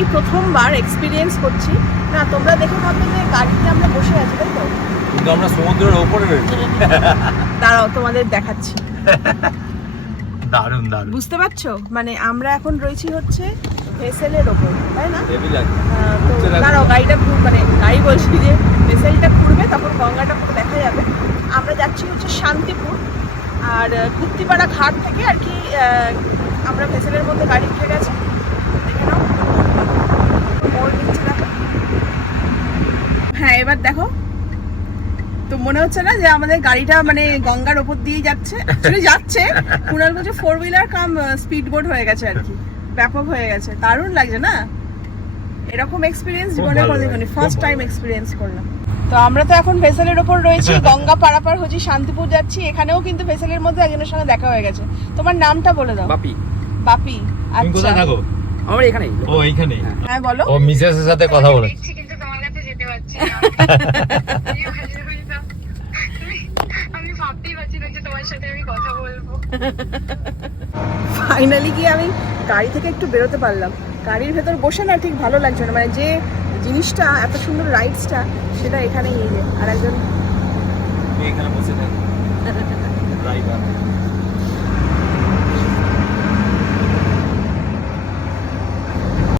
এই প্রথমবার এক্সপিরিয়েন্স করছি। না তোমরা দেখে ভাববে যে গাড়িতে আমরা বসে আছি, তাই তো? কিন্তু আমরা সমুদ্রের ওপরে রয়েছি। দাঁড়াও তোমাদের দেখাচ্ছি। দারুণ দারুণ, বুঝতে পারছো? মানে আমরা এখন রয়েছি হচ্ছে ভেসেলের ওপর, তাই না? হেভি লাগছে। তো দাঁড়াও, গাড়িটা মানে গাড়ি বলছি যে ভেসেলটা ঘুরবে, তখন গঙ্গাটা পুরো দেখা যাবে। আমরা যাচ্ছি হচ্ছে শান্তিপুর, আর কুত্তিপাড়া ঘাট থেকে আর কি আমরা ভেসেলের মধ্যে গাড়ি উঠে গেছে। দেখে নাও, মোড় নিচ্ছে দেখো। হ্যাঁ এবার দেখো, তো মনে হচ্ছে না যে আমাদের গাড়িটা মানে গঙ্গার ওপর দিয়ে যাচ্ছে? অ্যাকচুয়ালি যাচ্ছে, কুণাল বলছে 4 হুইলার কাম স্পিড বোট হয়ে গেছে আর কি, ব্যাপক হয়ে গেছে। দারুণ লাগছে না? এরকম এক্সপিরিয়েন্স জীবনে কোনোদিন ফার্স্ট টাইম এক্সপিরিয়েন্স করলাম। তো আমরা তো এখন ভেসেলের ওপর রয়েছি, গঙ্গা পারাপার হচ্ছি, শান্তিপুর যাচ্ছি। এখানেও কিন্তু ভেসেলের মধ্যে একজনের সঙ্গে দেখা হয়ে গেছে। তোমার নামটা বলে দাও। বাপি। বাপি, তুমি কোথায় আচ্ছা। থাকো? আমরা এখানেই। ও এইখানে। হ্যাঁ বলো। ও মিসেসের সাথে কথা বলে। কিন্তু তোমার কাছে যেতে পারছি না। আমি ভাবতেই পারছি না যে তোমার সাথে আমি কথা বলবো। ফাইনালি গিয়ে আমি গাড়ি থেকে একটু বেরোতে পারলাম। গাড়ির ভেতর বসে না ঠিক ভালো লাগছে না, মানে যে জিনিসটা এত সুন্দর রাইডসটা সেটা এখানেই এই যে আর একজন এখানে বসে থাকি ড্রাইভার।